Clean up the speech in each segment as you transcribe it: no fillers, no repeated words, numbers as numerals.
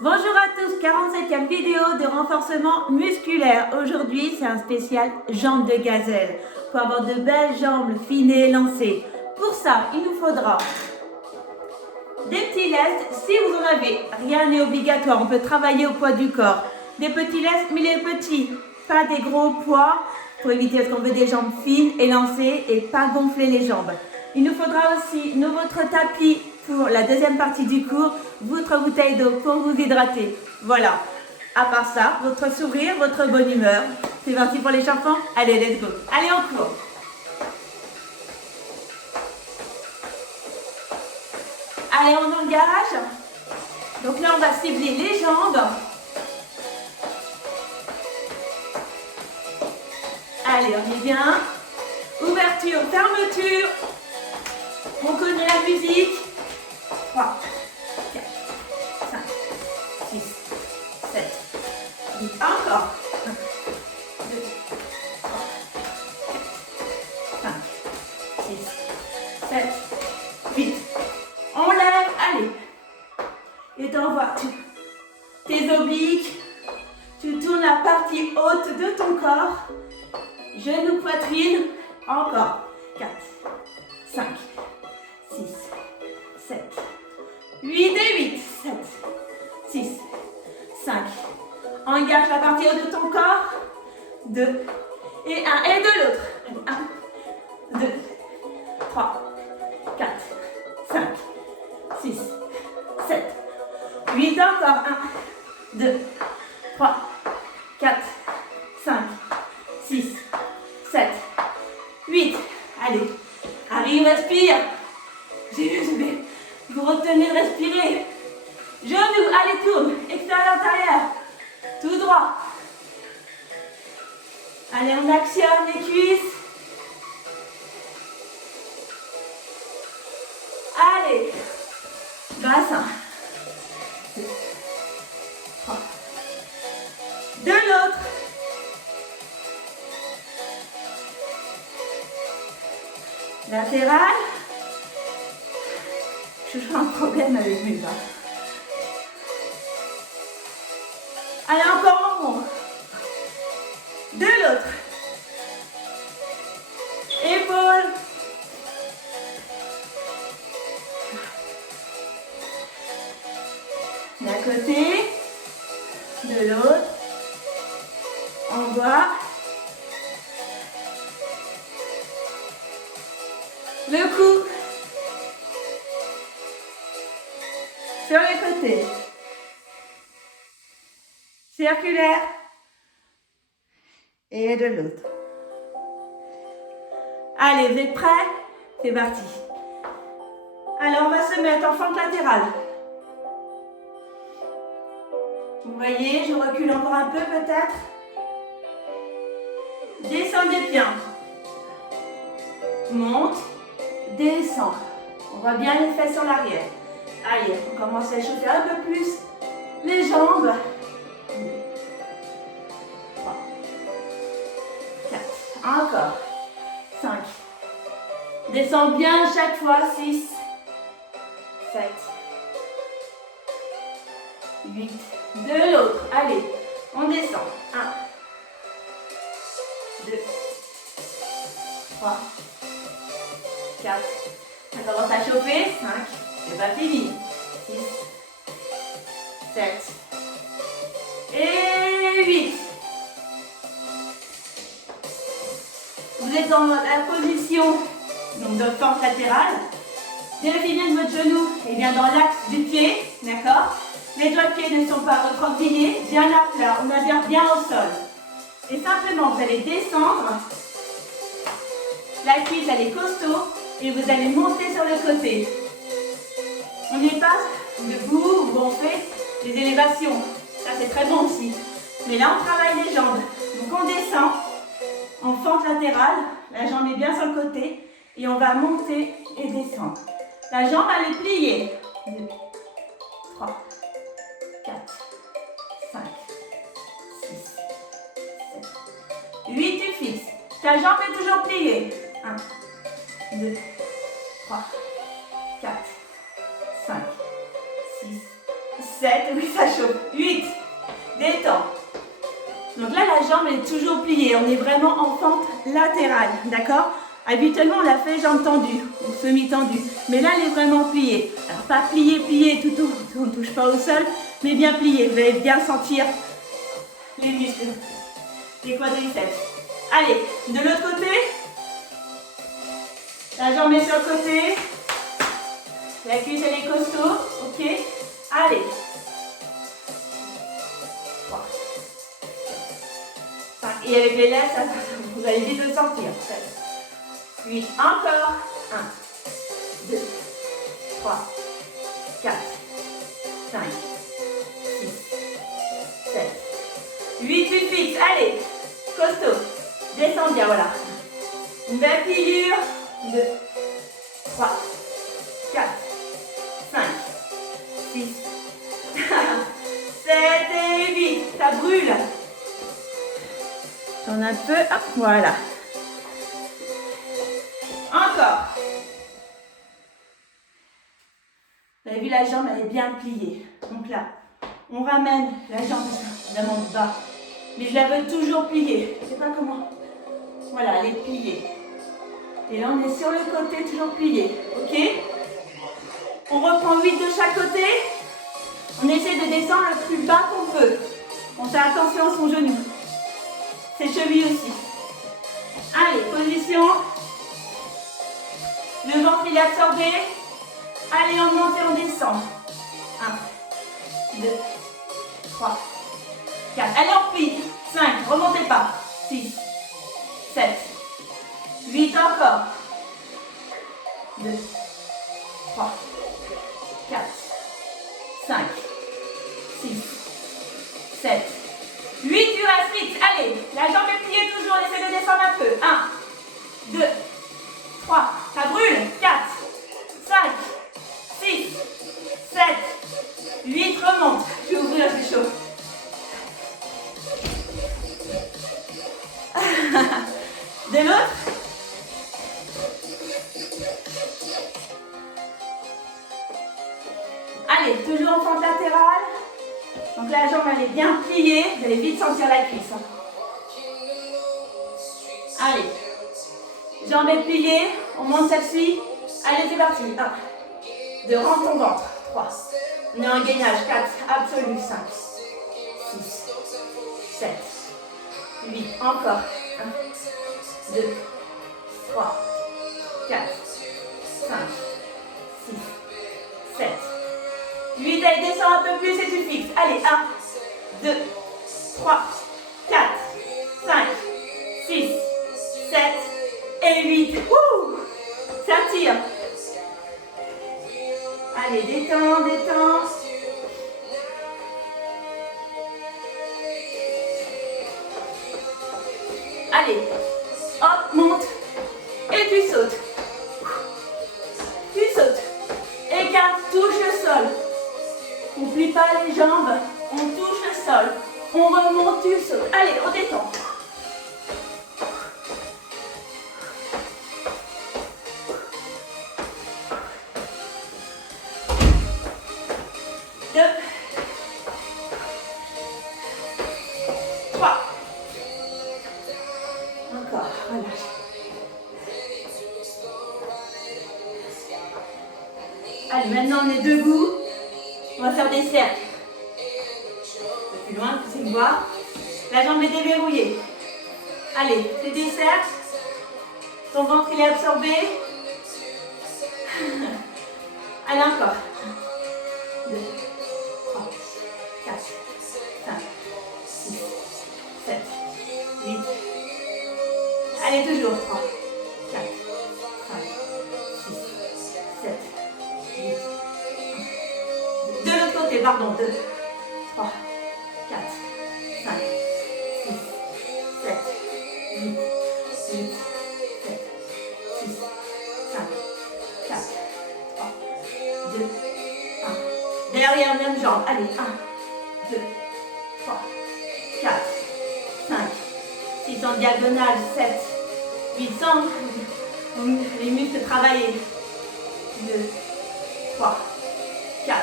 Bonjour à tous, 47e vidéo de renforcement musculaire. Aujourd'hui, c'est un spécial jambes de gazelle pour avoir de belles jambes fines et lancées. Pour ça, il nous faudra des petits lestes. Si vous en avez, rien n'est obligatoire, on peut travailler au poids du corps. Des petits lestes, mais les petits, pas des gros poids pour éviter parce qu'on veut des jambes fines et lancées et pas gonfler les jambes. Il nous faudra aussi votre tapis pour la deuxième partie du cours, votre bouteille d'eau pour vous hydrater. Voilà. À part ça, votre sourire, votre bonne humeur. C'est parti pour l'échauffement. Allez, let's go. Allez, on court. Allez, on engage. Donc là, on va cibler les jambes. Allez, on est bien. Ouverture, fermeture. On connaît la musique. 3, 4, 5, 6, 7, 8. Encore. 1, 2, 3, 4, 5, 6, 7, 8. On lève. Allez. Et t'envoies tes obliques. Tu tournes la partie haute de ton corps. Genoux, poitrine. Encore. 4, 5, 6, 7, 8 et 8. 7, 6, 5. Engage la partie haute de ton corps. 2 et 1 et de l'autre. 1, 2, 3, 4, 5, 6, 7, 8. Encore. 1, 2, 3, 4, 5, 6, 7, 8. Allez. Arrive, respire. Je vais vous retenir, respirer. Genoux, allez, tourne. Extérieur, intérieur. Tout droit. Allez, on actionne les cuisses. Allez. Bassin. 2, 3. De l'autre. Latéral. J'ai toujours un problème avec mes bras. Allez, encore en rond. De l'autre. Épaules. D'un côté. De l'autre. En bas. Le cou. Sur les côtés. Circulaire. Et de l'autre. Allez, vous êtes prêts? C'est parti. Alors, on va se mettre en fente latérale. Vous voyez, je recule encore un peu peut-être. Descendez bien. Monte. Descend. On voit bien les fesses en arrière. Allez, on commence à échauffer un peu plus les jambes. 2, 3, 4, encore. 5. Descends bien chaque fois. 6, 7, 8. De l'autre. Allez, on descend. 1, 2, 3, 4. Ça commence à chauffer. 5. C'est pas fini. 6, 7 et 8. Vous êtes dans la position donc, de fente latérale. Vérifiez bien que votre genou est bien dans l'axe du pied. D'accord? Les doigts de pied ne sont pas recroquevillés. Bien à plat. On a bien au sol. Et simplement, vous allez descendre. La cuisse, elle est costaud. Et vous allez monter sur le côté. On n'est pas debout où on fait des élévations. Ça, c'est très bon aussi. Mais là, on travaille les jambes. Donc, on descend en fente latérale. La jambe est bien sur le côté. Et on va monter et descendre. La jambe, elle est pliée. 2, 3, 4, 5, 6, 7, 8. Tu fixes. Ta jambe est toujours pliée. 1, 2, 3, 4, 5, 6, 7, oui ça chauffe, 8, détends. Donc là la jambe est toujours pliée, on est vraiment en fente latérale, d'accord? Habituellement on la fait jambe tendue ou semi-tendue, mais là elle est vraiment pliée. Alors pas pliée tout autour, on ne touche pas au sol, mais bien pliée, vous allez bien sentir les muscles, les quadriceps. Allez, de l'autre côté, la jambe est sur le côté, la cuisse elle est costaud, ok? Allez. 3, 5, et avec les lèvres, ça, vous allez vite le sentir. 7, 8, encore. 1, 2, 3, 4, 5, 6, 7, 8, tu fixes. Allez, costaud. Descends bien, voilà. Une belle pliure. 2, 3, 4, 5, 6, 7 et 8. Ça brûle. Tourne un peu. Hop, voilà. Encore. Vous avez vu, la jambe, elle est bien pliée. Donc là, on ramène la jambe vraiment bas. Mais je la veux toujours pliée. Je ne sais pas comment. Voilà, elle est pliée. Et là, on est sur le côté, toujours plié. Ok? On reprend 8 de chaque côté. On essaie de descendre le plus bas qu'on peut. On fait attention à son genou. Ses chevilles aussi. Allez, position. Le ventre, il est absorbé. Allez, on monte et on descend. 1, 2, 3, 4. Allez, on plie. 5, remontez pas. 6, 7, 8 encore. 2, 3, 4, 5, 6, 7, 8. Tu restes vite. Allez, la jambe est pliée toujours. Essaie de descendre un peu. 1, 2, 3. Ça brûle. 4, 5, 6, 7, 8. Remonte. Je vais ouvrir, c'est chaud. De l'autre. Allez, toujours en fente latérale. Donc la jambe elle est bien pliée. Vous allez vite sentir la cuisse. Allez. Jambe est pliée. On monte celle-ci. Allez, c'est parti. 1, 2, rentre ton ventre. 3. On est en gainage. 4, absolu. 5, 6, 7, 8. Encore. 1, 2, 3, 4, 5, 6, 7, 8. Allez, descends un peu plus et tu fixes. Allez, 1, 2, 3, 4, 5, 6, 7 et 8. Ouh, ça tire. Allez, détends, détends. Allez, hop, monte. Et tu sautes. Tu sautes. Écarte, touche le sol. On ne plie pas les jambes. On touche le sol. On remonte, tu sautes. Allez, on détend. Allez, maintenant on est debout. On va faire des cercles. Un peu plus loin, vous pouvez me voir. La jambe est déverrouillée. Allez, fais des cercles. Ton ventre il est absorbé. Allez, encore. 2, 3, 4, 5, 6, 7, 8. Allez, toujours. 3, 4, 5, 6, 7, 8. De l'autre côté, pardon. 2, 3, 4, 5, 6, 7, 8, 8, 7, 6, 5, 4, 3, 2, 1. Derrière, même jambe. Allez, 1, 2, 3, 4, 5, 6 en diagonale, 7, 8, sans les muscles travaillés. 2, 3, 4,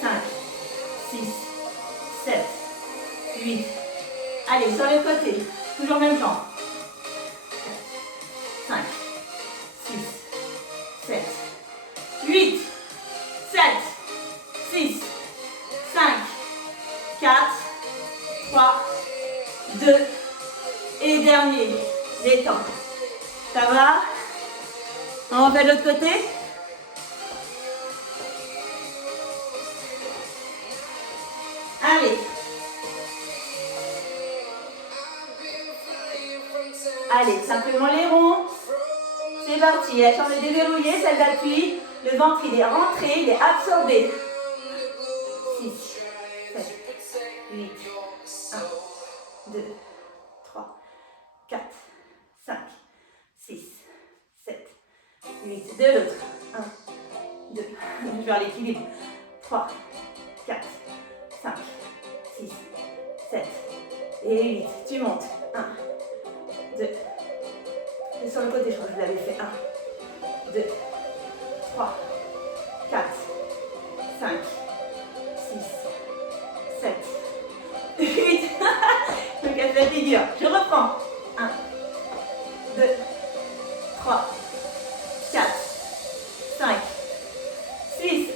5, 6, 7, 8. Allez, sur le côté. Toujours même jambe. 5, 6, 7, 8, 7, 6, 5, 4, 3, 2, et dernier. Détends. Ça va? On fait de l'autre côté? Allez. Allez, simplement les ronds. C'est parti. La jambe est déverrouillée, celle d'appui. Le ventre, il est rentré, il est absorbé. 6, 7, 8, 1, 2, 3, 4, 5, 6, 7, 8. De l'autre. 1, 2. Je vais faire l'équilibre. 3, 4, 5, 6, 7 et 8. Tu montes. 1, 2. Et sur le côté, je crois que je l'avais fait. 1, 2, 3, 4, 5, 6, 7, 8. Je me casse la figure. Je reprends. 1, 2, 3, 4, 5, 6,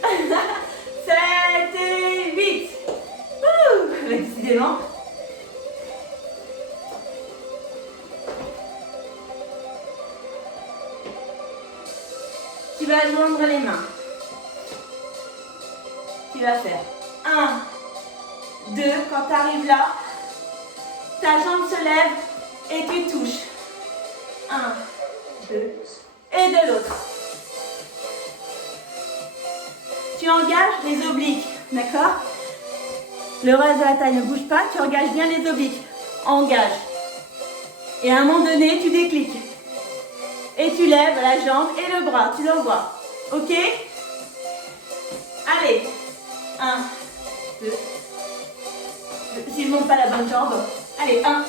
7 et 8. Ouh, décidément. Tu vas joindre les mains. Tu vas faire 1, 2. Quand tu arrives là, ta jambe se lève et tu touches. 1, 2. Et de l'autre. Tu engages les obliques. D'accord? Le reste de la taille ne bouge pas. Tu engages bien les obliques. Engage. Et à un moment donné, tu décliques. Et tu lèves la jambe et le bras. Tu l'envoies. Ok? Allez. 1, 2. Si je ne monte pas la bonne jambe. Allez, 1.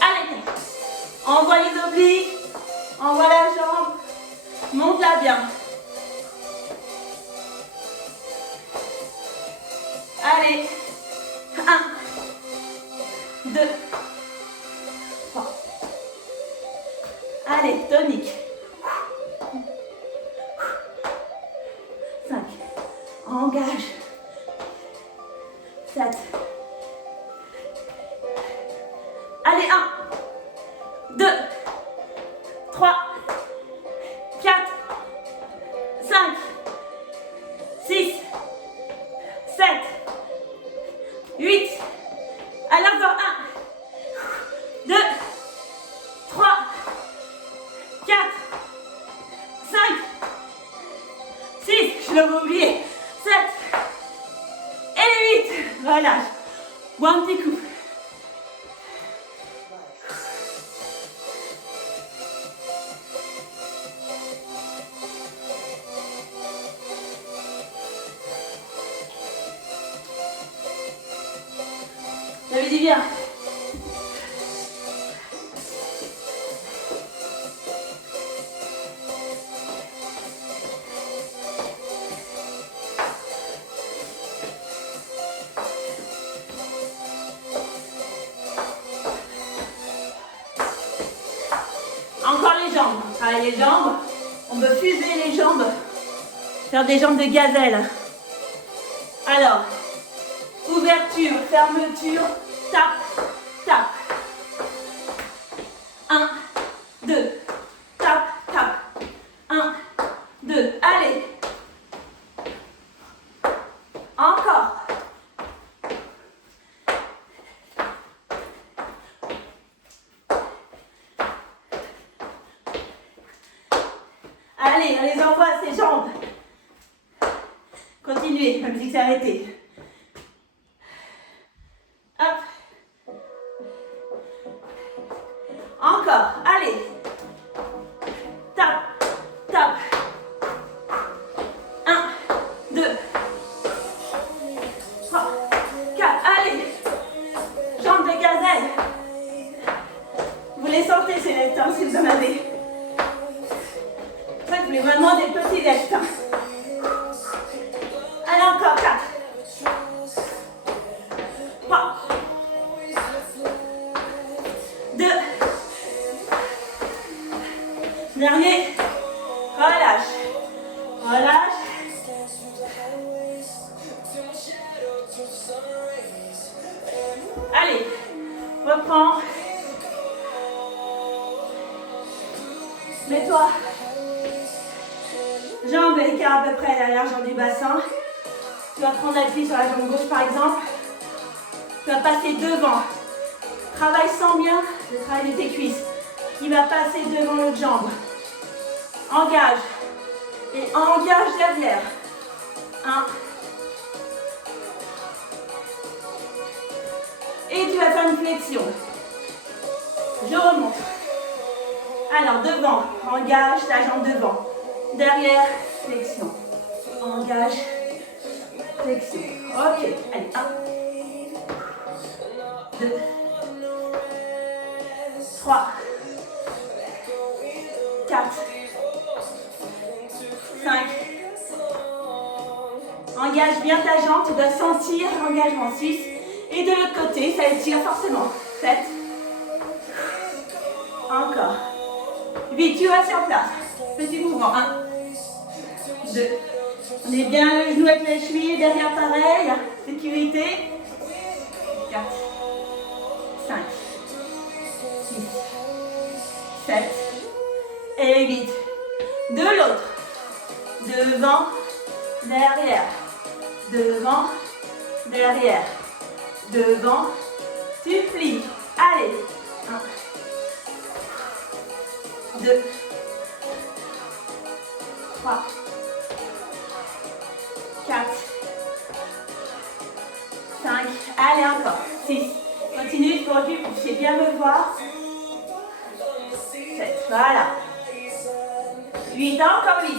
Allez. Envoie les obliques. Envoie la jambe. Monte-la bien. Allez. 1, 2, 3. Allez, tonique. 5. Engage. 7. Allez, 1, 2, 3, 4, 5, 6, 7, 8. Allez, encore 1, 2, 3, 4, 5, 6. Je l'avais oublié. 7 et 8. Relâche. Ou un petit coup. Ça fait du bien. Encore les jambes. Allez, les jambes. On veut fuser les jambes. Faire des jambes de gazelle. Alors, ouverture, fermeture, tape, tape. 1, 2, tape, tape. 1, 2, allez. Encore. Allez, on les envoie ces jambes. Continuez, même si c'est arrêté. Hop. Encore, allez. Tape, tape. 1, 2, 3, 4, allez. Jambes de gazelle. Vous les sentez ces lettres, si vous en avez. C'est ça que je voulais vraiment vraiment des petits gestes. Allez, encore 4. 3. 2. Dernier. Relâche. Relâche. Allez, reprends. Mets-toi. Jambes écart à peu près à la largeur du bassin. Tu vas prendre appui sur la jambe gauche par exemple. Tu vas passer devant. Travaille sans bien le travail de tes cuisses. Qui va passer devant l'autre jambe. Engage. Et engage derrière. 1. Et tu vas faire une flexion. Je remonte. Alors, devant, engage ta jambe devant. Derrière, flexion. Engage, flexion. Ok, allez, 1, 2, 3, 4, 5. Engage bien ta jambe, tu dois sentir l'engagement. 6. Et de l'autre côté, ça étire forcément. 7. Encore. 8, tu restes sur place. Petit mouvement. 1, 2. On est bien le genou avec les chevilles, derrière pareil. Sécurité. 4, 5, 6, 7 et 8. De l'autre. Devant, derrière. Devant, derrière. Devant, tu plies. Allez. 1, 2, 3, 4, 5. Allez, encore. 6. Continue pour que vous puissiez bien me voir. 7. Voilà. 8. Encore 8.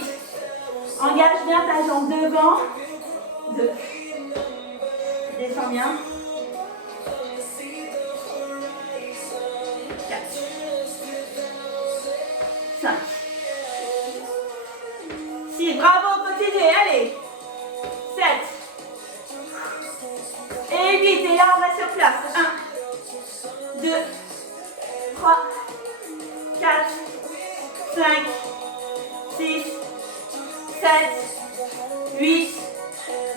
Engage bien ta jambe devant. 2. Descends bien. 4. 5. 6. Bravo, continuez. Allez. 7. Et 8. Et là, on reste sur place. 1, 2, 3, 4, 5, 6, 7, 8,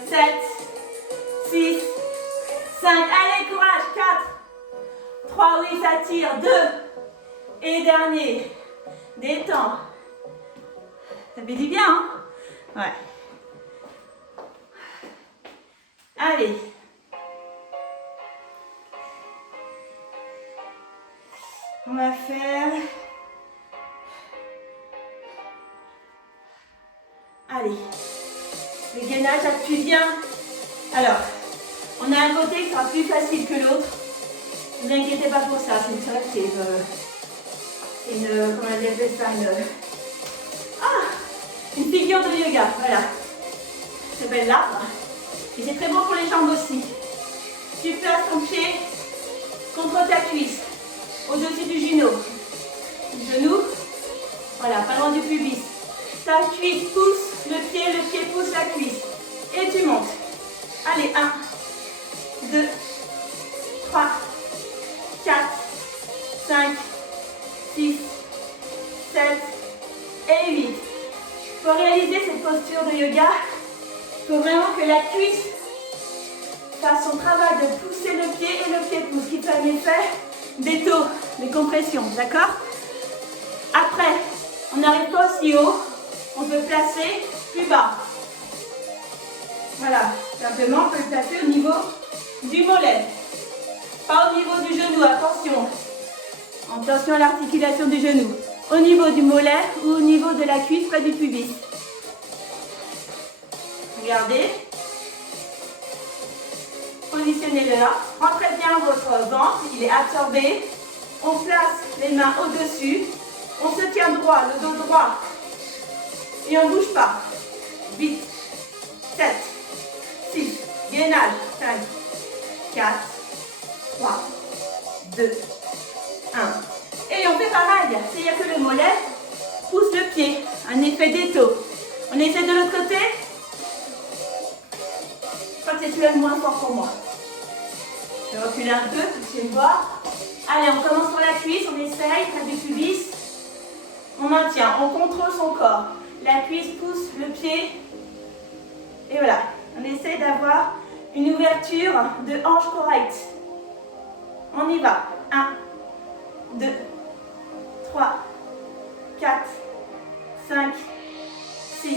7, 6, 5. Allez, courage. 4, 3, oui, ça tire. 2. Et dernier. Détends. Ça fait du bien, hein? Ouais. Allez. On va faire... Allez. Le gainage, appuie bien. Alors, on a un côté qui sera plus facile que l'autre. Ne vous inquiétez pas pour ça. C'est une comment on appelle ça, une figure de yoga, voilà. Ça s'appelle l'arbre. Et c'est très bon pour les jambes aussi. Tu places ton pied contre ta cuisse, au-dessus du genou. Voilà, pas loin du pubis. Ta cuisse pousse le pied pousse la cuisse. Et tu montes. Allez, 1, 2, 3, 4, 5, 6, 7 et 8. Pour réaliser cette posture de yoga, il faut vraiment que la cuisse fasse son travail de pousser le pied et le pied pousse, qui fait un effet d'étau, de compression, d'accord? Après, on n'arrive pas aussi haut, on peut placer plus bas. Voilà, simplement on peut le placer au niveau du mollet, pas au niveau du genou, attention. Attention à l'articulation du genou. Au niveau du mollet ou au niveau de la cuisse près du pubis. Regardez. Positionnez-le là. Rentrez bien votre ventre, il est absorbé. On place les mains au-dessus. On se tient droit, le dos droit. Et on ne bouge pas. 8, 7, 6, gainage. 5, 4, 3, 2, 1. Et on fait pareil, c'est-à-dire que le mollet pousse le pied, un effet d'étau. actuel moins fort pour moi. Je vais reculer un peu, vous pouvez me voir. Allez, on commence par la cuisse, on essaye, près du pubis. On maintient, on contrôle son corps. La cuisse pousse le pied. Et voilà, on essaye d'avoir une ouverture de hanche correcte. On y va. 1, 2, 3, 4, 5, 6,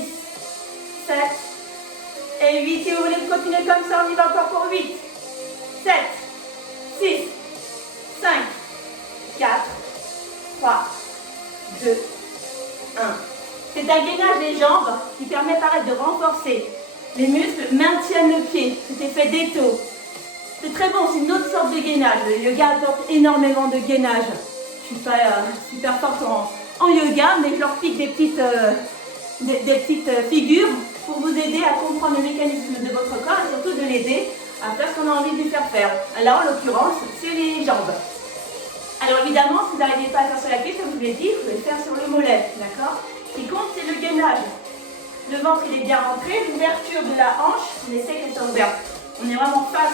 7 et 8. Si vous voulez continuer comme ça, on y va encore pour 8, 7, 6, 5, 4, 3, 2, 1. C'est un gainage des jambes qui permet pareil de renforcer les muscles, maintiennent le pied, cet effet d'étau. C'est très bon, c'est une autre sorte de gainage. Le yoga apporte énormément de gainage. Je ne suis pas super forte en yoga, mais je leur pique des petites figures pour vous aider à comprendre le mécanisme de votre corps et surtout de l'aider à faire ce qu'on a envie de lui faire faire. Là, en l'occurrence, c'est les jambes. Alors évidemment, si vous n'arrivez pas à faire sur la cuisse, comme je vous l'ai dit, vous pouvez le faire sur le mollet, d'accord? Ce qui compte, c'est le gainage. Le ventre, il est bien rentré, l'ouverture de la hanche, on essaie qu'elle soit ouverte. On est vraiment face,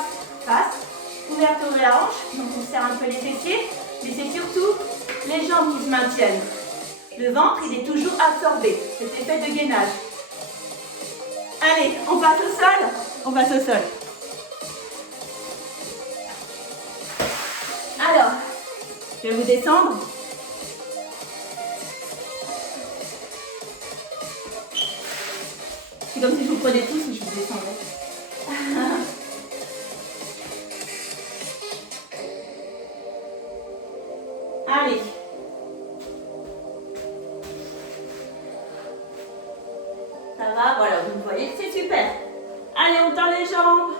ouverture de la hanche, donc on serre un peu les fessiers, mais c'est surtout les jambes qui se maintiennent. Le ventre, il est toujours absorbé, cet effet de gainage. Allez, on passe au sol? On passe au sol. Alors, je vais vous descendre. C'est comme si je vous prenais tous et je vous descendais. Allez. Ça va, voilà, vous me voyez, c'est super. Allez, on tend les jambes.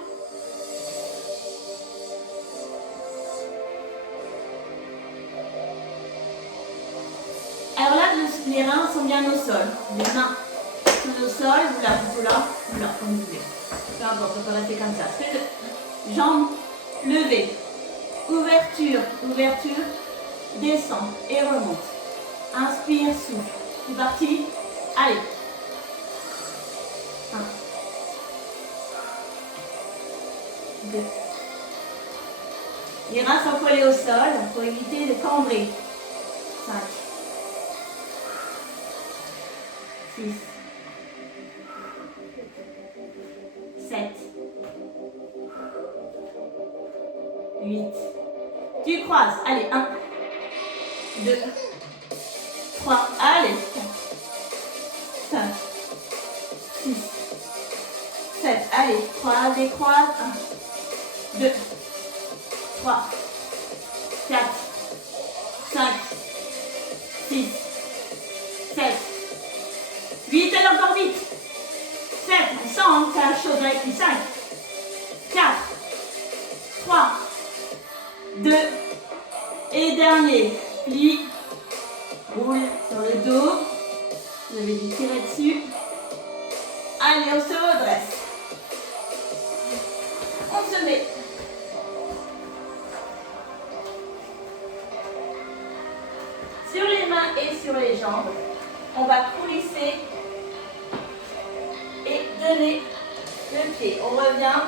Alors là, les reins sont bien au sol. Les mains sont au sol, là, plutôt là, comme vous voulez. Peu importe, on peut rester comme ça. Jambes levées. Ouverture, ouverture. Descend et remonte. Inspire, souffle. C'est parti. Allez. 1, 2. Les reins sont collés au sol pour éviter de cambrer. 5, 6, 7, 8. Tu croises. Allez, 1, 2, 3. Allez, 4, 5, 6, 7. Allez, croise et croise. 1, 2, 3, 4, 5, 6, 7, 8. Allez, encore vite. 7. Sans, hein, c'est la chose avec les 5, 4, 3, 2. Et dernier. Plie. Roule sur le dos. Vous avez dû tirer dessus. Allez, on se redresse. On se met. Sur les mains et sur les jambes, on va coulisser et donner le pied. On revient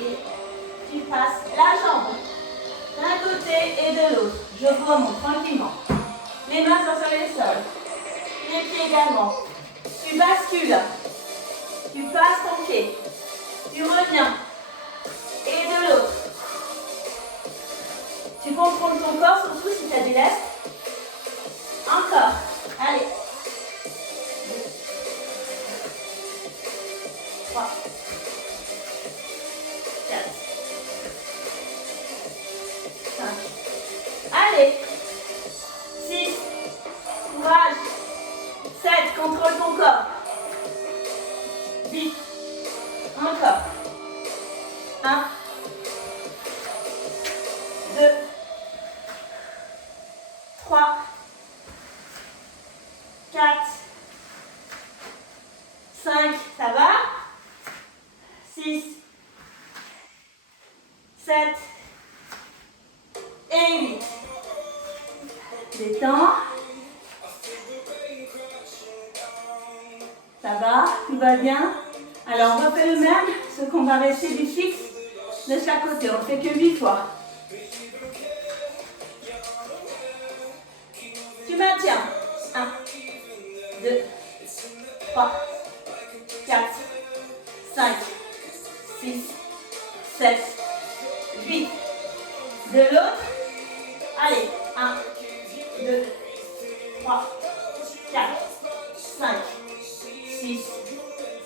et tu passes la jambe d'un côté et de l'autre. Je vous remonte tranquillement. Les mains sont sur les sols. Les pieds également. Tu bascules. Tu passes ton pied. Tu reviens. Et de l'autre. Tu contrôles ton corps, surtout si tu as des lestes. Encore. Allez. 2, 3, 4, 5. Allez. 6. Courage. 7. Contrôle ton corps. 8. Encore. 1. 2. 3. 4. 5. Ça va? 6. 7. Et 8. Détends. Ça va? Tout va bien? Alors, on refait le même, ce qu'on va rester du fixe de chaque côté. On ne fait que 8 fois. Tu maintiens. 1, 2, 3, 4, 5, 6, 7, 8. De l'autre. Allez. 1, 2, 3, 4, 5, 6,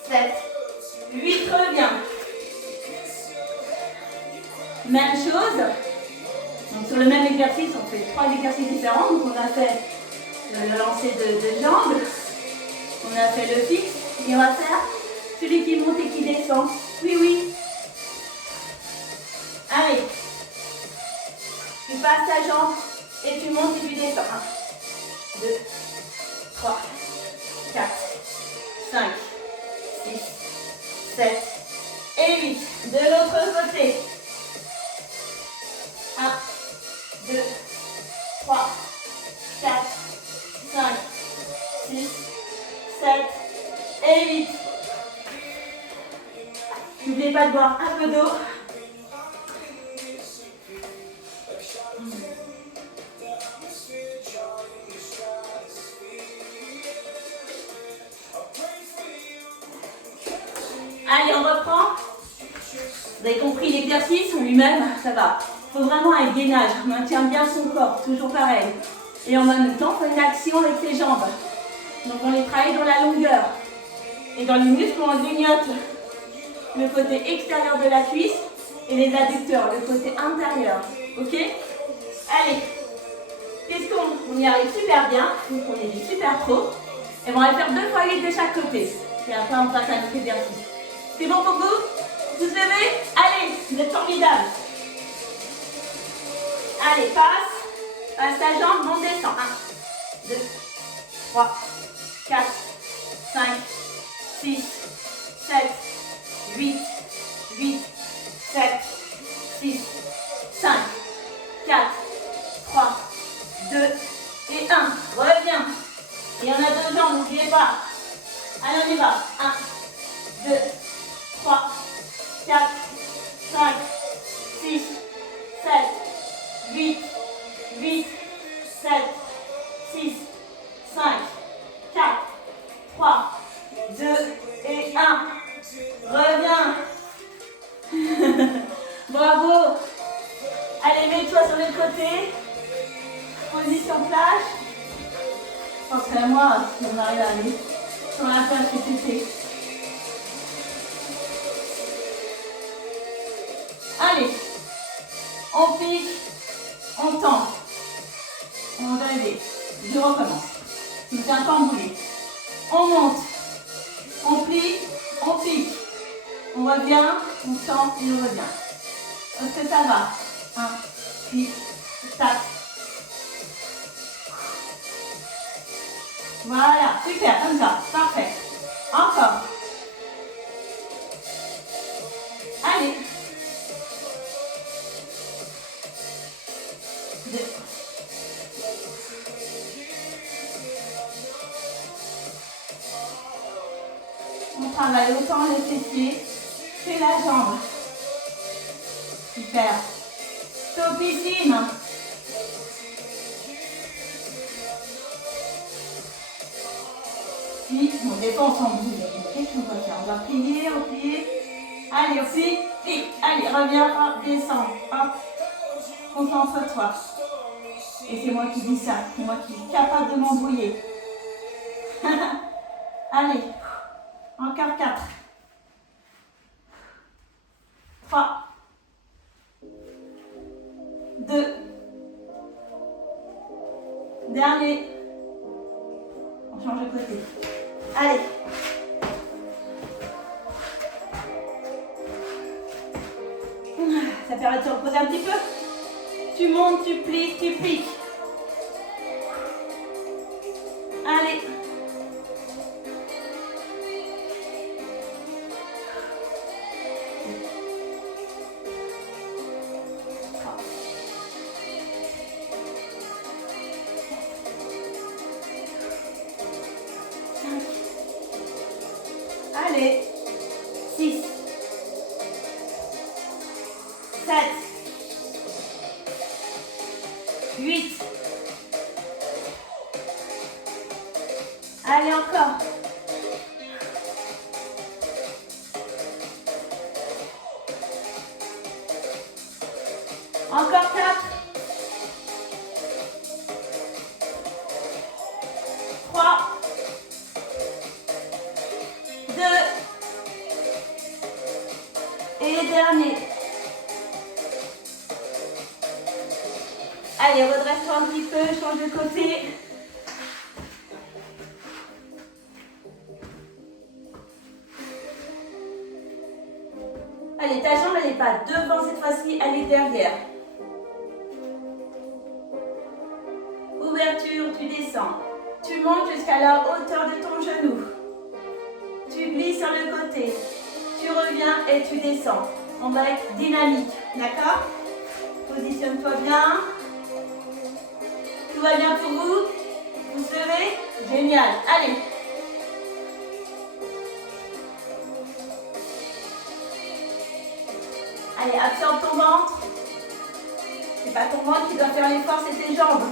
7, 8. Reviens. Même chose. Donc sur le même exercice, on fait 3 exercices différents. Donc on a fait le lancer de jambes. On a fait le fixe. Et on va faire celui qui monte et qui descend. Oui, oui. Allez. Tu passes ta jambe et tu montes et tu descends. 1, 2, 3, 4, 5, 6, 7 et 8. De l'autre côté. 1, 2, 3, 4, 5, 6, 7 et 8. N'oubliez pas de boire un peu d'eau. Allez, on reprend. Vous avez compris l'exercice en lui-même, ça va. Il faut vraiment un gainage. On maintient bien son corps, toujours pareil. Et en même temps, on fait une action avec ses jambes. Donc on les travaille dans la longueur. Et dans les muscles, on grignote le côté extérieur de la cuisse et les adducteurs, le côté intérieur. Ok? Allez. Qu'est-ce qu'on y arrive super bien. Donc on est des super pros. Et on va faire 2 fois 8 de chaque côté. Et après, on passe à notre exercice. C'est bon pour vous? Vous levez? Allez, vous êtes formidables. Allez, passe ta jambe, monte, descend. 1, 2, 3, 4, 5, 6, 7, 8, 7, 6, 5, 4, 3, 2 et 1. Reviens. Et on a 2 jambes, n'oubliez pas. Allez, on y va. 1, 2, 3, 4, 5, 6, 7, 8, 7, 6, 5, 4, 3, 2 et 1. Reviens. Bravo. Allez, mets-toi sur le côté. Position plage. Pensez à moi si on arrive à aller sur la plage que tu fais. Allez, on pique, on tend, on va lever, je recommence. Je me tiens pas embouillé. On monte, on plie, on pique, on revient, on tend et on revient. Est-ce que ça va? 1, puis, tac. Voilà, super, comme ça, parfait. Encore. Allez. 2. On travaille autant les fessiers que la jambe. Super. Topissime. Puis, on dépense en bout. Qu'est-ce qu'on va faire? On va plier, on plie. Allez, on plie, plie. Allez, reviens, hop, descends. Hop. Concentre-toi. Et c'est moi qui dis ça. C'est moi qui suis capable de m'embrouiller. Allez. Encore 4. 3. 2. Dernier. On change de côté. Allez. Ça permet de se reposer un petit peu. Tu montes, tu plies, tu piques. Allez. Allez. encore. Encore 4. 3. 2. Et dernier. Allez, redresse-toi un petit peu, change de côté. Allez, ta jambe, elle n'est pas devant cette fois-ci, elle est derrière. Ouverture, tu descends. Tu montes jusqu'à la hauteur de ton genou. Tu glisses sur le côté. Tu reviens et tu descends. On va être dynamique, d'accord? Positionne-toi bien. Tout va bien pour vous? Vous serez? Génial. Allez. Allez, absorbe ton ventre. C'est pas ton ventre qui doit faire l'effort, c'est tes jambes.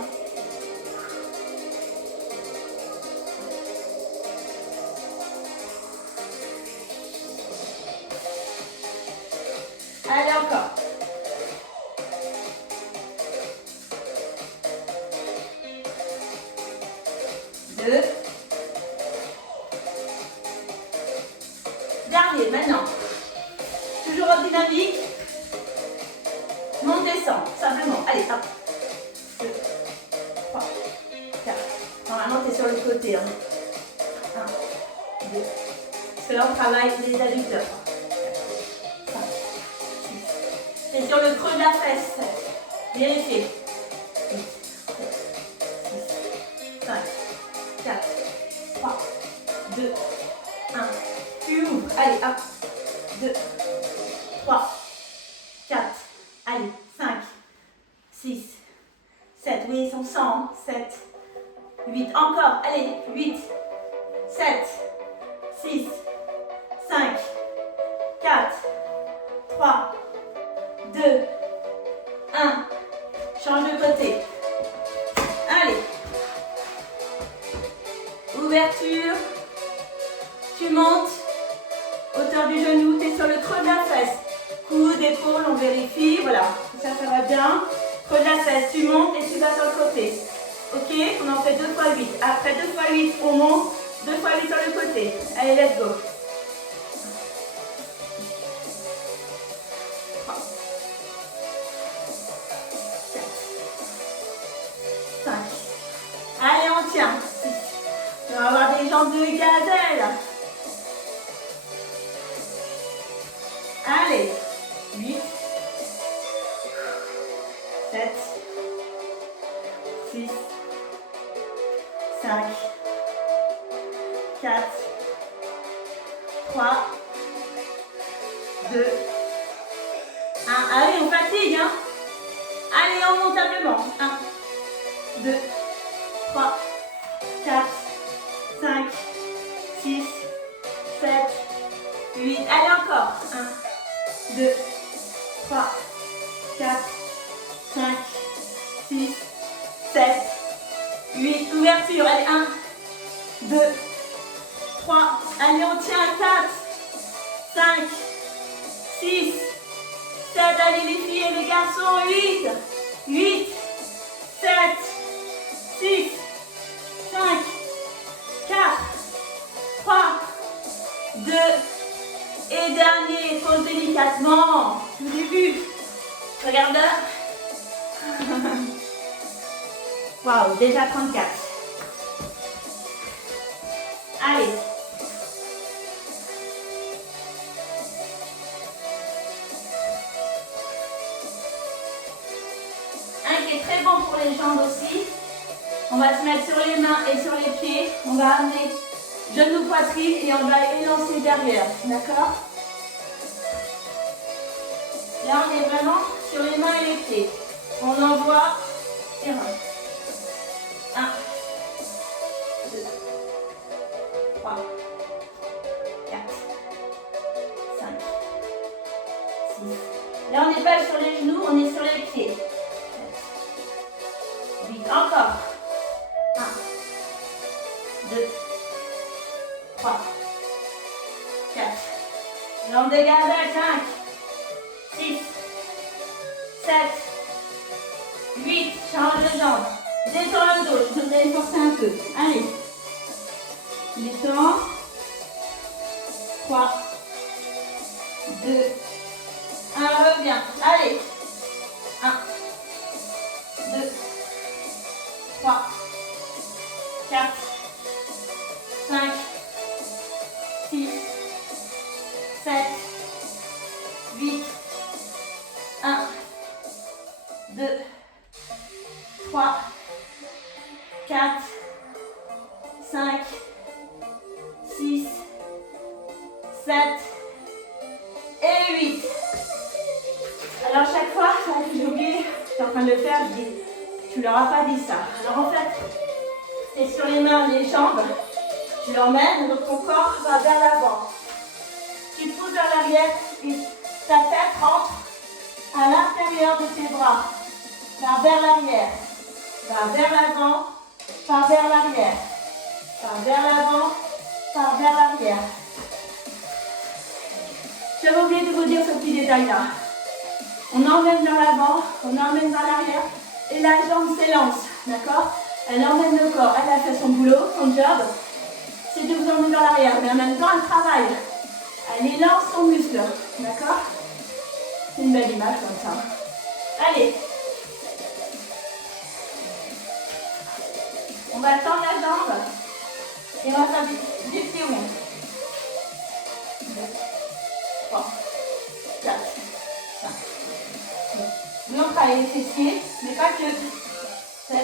Allez, encore. Deux. Dernier, maintenant. Toujours en dynamique. Monte, descend, simplement. Allez, hop. 2, 3, 4. Normalement, tu es sur le côté. 1, 2. Parce que là, on travaille les adducteurs. 4, 5, 6. C'est sur le creux de la fesse. Vérifiez. 8, 7, 6, 5, 4, 3, 2, 1. Tu ouvres. Allez, hop. 2, 3, 4. Allez, 5, 6, 7. Oui, ils sont 100. 7, 8. Encore. Allez, 8, 7, 6, 5, 4, 3, 2, 1. Change de côté. Allez. Ouverture. Tu montes. Hauteur du genou. Tu es sur le creux de la fesse. Coude, épaule, on vérifie. Voilà. Ça va bien. Creux de la fesse. Tu montes et tu vas sur le côté. Ok? On en fait 2 fois 8. Après 2 fois 8, on monte. 2 fois 8 sur le côté. Allez, let's go. 3, 4, 5. Allez, on tient. 6. On va avoir des jambes de gazelle. Allez. 8. 7. 6. 5. 4. 3. 2. 1. Allez, on fatigue, hein? Allez, on monte simplement. 1, 2, 3, 4, 5, 6, 7, 8. Allez, encore. 1, 2, 3, 4, 5, 6, 7, 8. Ouverture. Allez, 1, 2, 3. Allez, on tient. 4, 5, 6, 7. Allez, les filles et les garçons. 8, 8, 7, 6, 5, 4, 3, 2, et dernier, pose délicatement, tout début, regarde là. Waouh, déjà 34. Allez. Un qui est très bon pour les jambes aussi. On va se mettre sur les mains et sur les pieds. On va amener genou, poitrine et on va élancer derrière. D'accord? Là, on est vraiment sur les mains et les pieds. On envoie et rentre. 1, 2, 3, 4, 5, 6. Là, on n'est pas sur les genoux, on est sur les pieds. 7, 8. Encore. 1, 2, 3, 4, jambes de gardage, 5, 6, 7, 8, change de jambe, détends le dos, je voudrais forcer un peu, allez, détends, 3, 2, 1, reviens, allez, 1, 2, 3, 4, 5, 6, 7, 8, 1, 2, 3, 4, 5, 6, 7 et 8. Alors chaque fois, j'ai oublié, j'étais en train de le faire, je dis, tu leur as pas dit ça. Alors en fait, c'est sur les mains, les jambes, tu l'emmènes, donc ton corps va vers l'avant. Tu te pousses vers l'arrière et ta tête rentre à l'intérieur de tes bras. Va vers l'arrière, va vers l'avant, va vers l'arrière, va vers l'avant, va vers l'arrière. J'avais oublié de vous dire ce petit détail là. On emmène vers l'avant, on emmène vers l'arrière et la jambe s'élance, d'accord? Elle emmène le corps, elle a fait son boulot, son job, c'est de vous emmener vers l'arrière, mais en même temps elle travaille. Elle élance son muscle, d'accord? C'est une belle image comme ça. Allez. On va tendre la jambe et on va faire des petits roues. 2, 3, 4, 5. Nous on travaille les fessiers, mais pas que. 7,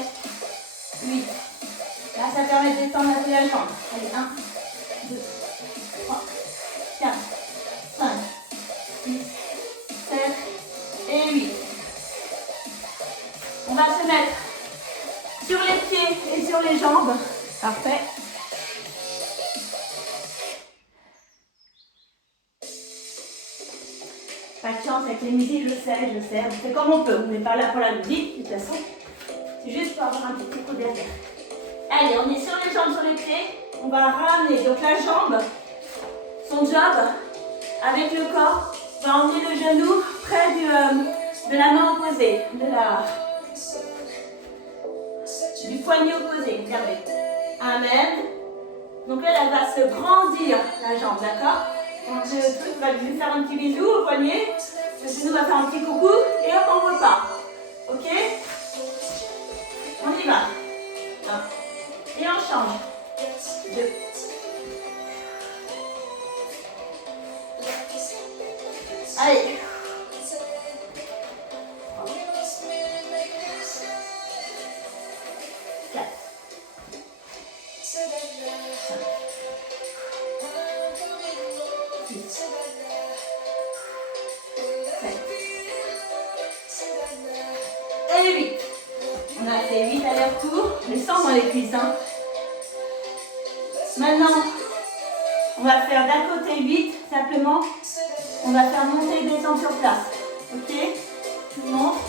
8. Là ça permet de détendre un peu la jambe. Allez, 1, 2, 3, 4, 5, 6, 7 et 8. On va se mettre sur les pieds et sur les jambes. Parfait. Pas de chance avec les musiques, je sais. On fait comme on peut. On n'est pas là pour la musique, de toute façon. C'est juste pour avoir un petit coup derrière. Allez, on est sur les jambes, sur les pieds. On va ramener donc la jambe, son job, avec le corps, va emmener le genou près de la main opposée, du poignet opposé. Regardez. Amen. Donc elle va se grandir, la jambe, d'accord? Donc le truc va lui faire un petit bisou au poignet. Le genou va faire un petit coucou et hop, on repart. Ok? On y va. 1. Et on change. 2. Allez. 4. 5. 6. 7. Et 8. On a fait 8 allers-retours, mais sans dans les cuisses. Hein. Maintenant, on va faire d'un côté 8, simplement. On va faire monter et descendre sur place. Ok? Tu montes,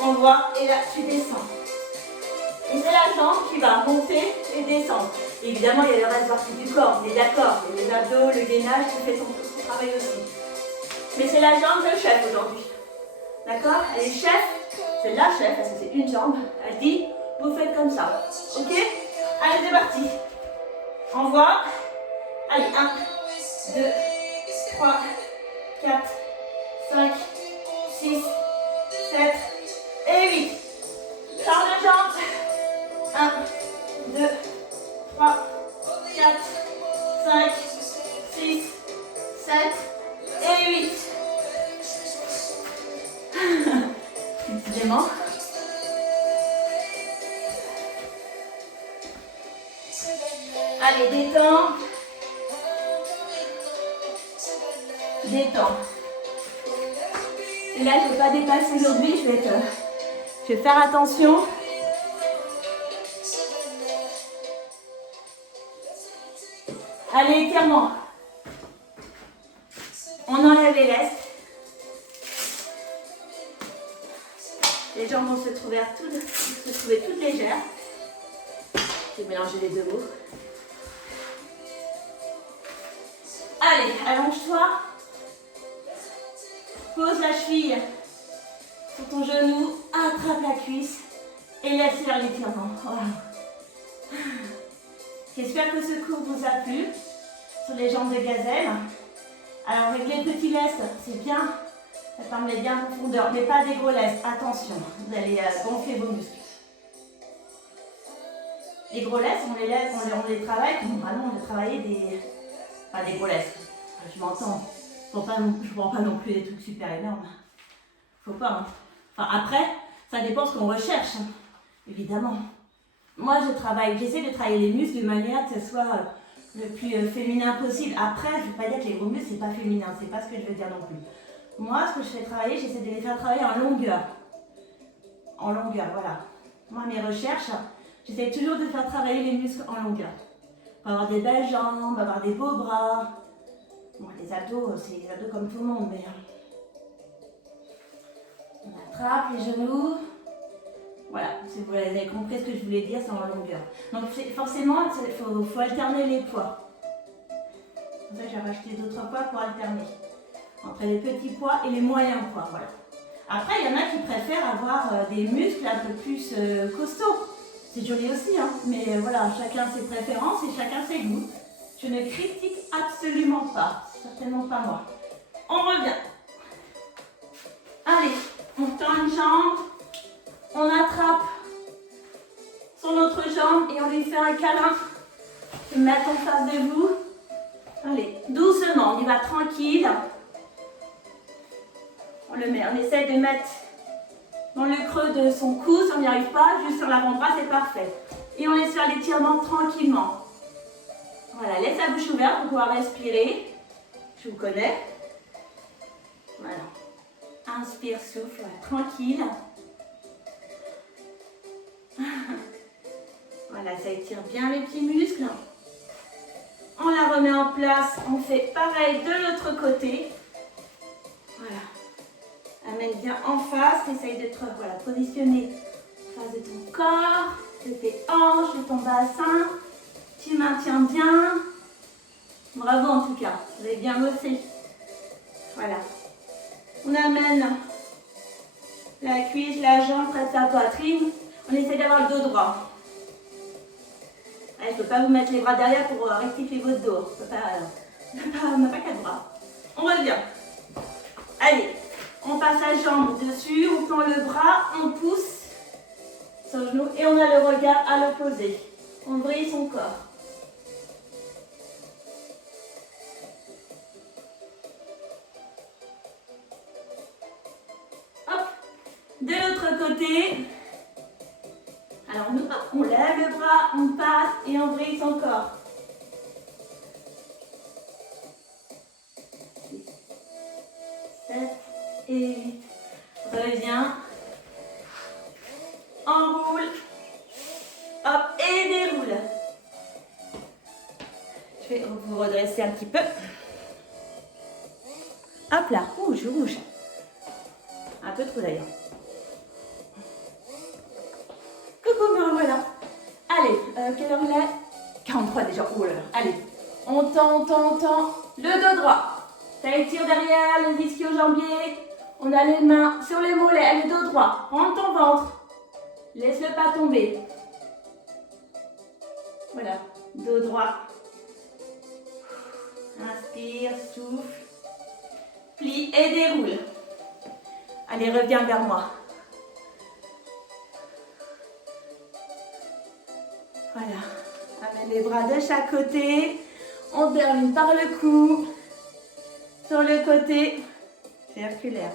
on voit, et là, tu descends. Et c'est la jambe qui va monter et descendre. Évidemment, il y a le reste partie du corps, on est d'accord. Il y a les abdos, le gainage qui fait son travail aussi. Mais c'est la jambe de chef aujourd'hui. D'accord? Elle est chef, c'est la chef, parce que c'est une jambe. Elle dit, vous faites comme ça. Ok? Allez, c'est parti. Envoie. Allez, 1, 2, 3, 4, 5, 6, 7 et 8. Charge de jambes. 1, 2, 3, 4, 5, 6, 7 et 8. Décidément. Allez, détends. Détends. Et là, je ne veux pas dépasser aujourd'hui, je vais faire attention. Allez, étirement. On enlève les lestes. Les jambes vont se trouver toutes légères. Je vais mélanger les deux mots. Allez, allonge-toi. Pose la cheville sur ton genou, attrape la cuisse et laisse faire l'étirement. Voilà. J'espère que ce cours vous a plu sur les jambes de gazelle. Alors avec les petits lestes, c'est bien, ça permet bien en profondeur, mais pas des gros lestes, attention, vous allez gonfler vos muscles. Les gros lestes, on les travaille comme vraiment on les travaillait des gros lestes. Je m'entends, je ne prends pas non plus des trucs super énormes. Faut pas. Hein. Enfin après, ça dépend ce qu'on recherche, hein, évidemment. Moi j'essaie de travailler les muscles de manière que ce soit le plus féminin possible. Après, je ne veux pas dire que les gros muscles c'est pas féminin, c'est pas ce que je veux dire non plus. Moi, ce que je fais travailler, j'essaie de les faire travailler en longueur. En longueur, voilà. Moi, mes recherches, j'essaie toujours de faire travailler les muscles en longueur. Pour avoir des belles jambes, avoir des beaux bras. Bon, les abdos, c'est les abdos comme tout le monde, mais... On attrape les genoux. Voilà, si vous avez compris ce que je voulais dire, c'est en longueur. Donc forcément, il faut alterner les poids. C'est pour ça que j'ai racheté d'autres poids pour alterner. Entre les petits poids et les moyens poids, voilà. Après, il y en a qui préfèrent avoir des muscles un peu plus costauds. C'est joli aussi, hein, mais voilà, chacun ses préférences et chacun ses goûts. Je ne critique absolument pas, certainement pas moi. On revient. Allez, on tend une jambe, on attrape son autre jambe et on lui fait un câlin. Je vais me mettre en face de vous. Allez, doucement, on y va tranquille. On essaie de mettre dans le creux de son cou, si on n'y arrive pas, juste sur l'avant-bras, c'est parfait. Et on laisse faire l'étirement tranquillement. Voilà, laisse la bouche ouverte pour pouvoir respirer. Je vous connais. Voilà. Inspire, souffle, tranquille. Voilà, ça étire bien les petits muscles. On la remet en place, on fait pareil de l'autre côté. Voilà. Amène bien en face, essaye d'être positionné en face de ton corps, de tes hanches, de ton bassin. Tu maintiens bien. Bravo en tout cas, vous avez bien bossé. Voilà. On amène la cuisse, la jambe près de sa poitrine. On essaie d'avoir le dos droit. Allez, je ne peux pas vous mettre les bras derrière pour rectifier votre dos. On n'a pas quatre bras. On revient. Allez, on passe la jambe dessus, on tend le bras, on pousse son genou et on a le regard à l'opposé. On brille son corps. Hop, de l'autre côté. Alors on lève le bras, on passe et on brille son corps. 6, 7 et 8. Reviens. Enroule. Hop, et déroule. Je vais vous redresser un petit peu. Hop là, rouge. Un peu trop d'ailleurs. Coucou, voilà. Allez, quelle heure il est? 43 déjà. Oh là là. Allez, on tend. Le dos droit. Ça étire derrière, les ischio-jambiers. On a les mains sur les mollets, le dos droit. Prends ton ventre. Laisse-le pas tomber. Voilà, dos droit. Inspire, souffle. Plie et déroule. Allez, reviens vers moi. Voilà, amène les bras de chaque côté. On termine par le cou. Sur le côté circulaire.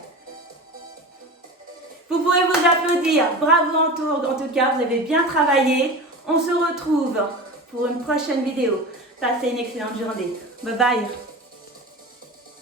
Vous pouvez vous applaudir. Bravo en tout cas, vous avez bien travaillé. On se retrouve pour une prochaine vidéo. Passez une excellente journée. Bye bye.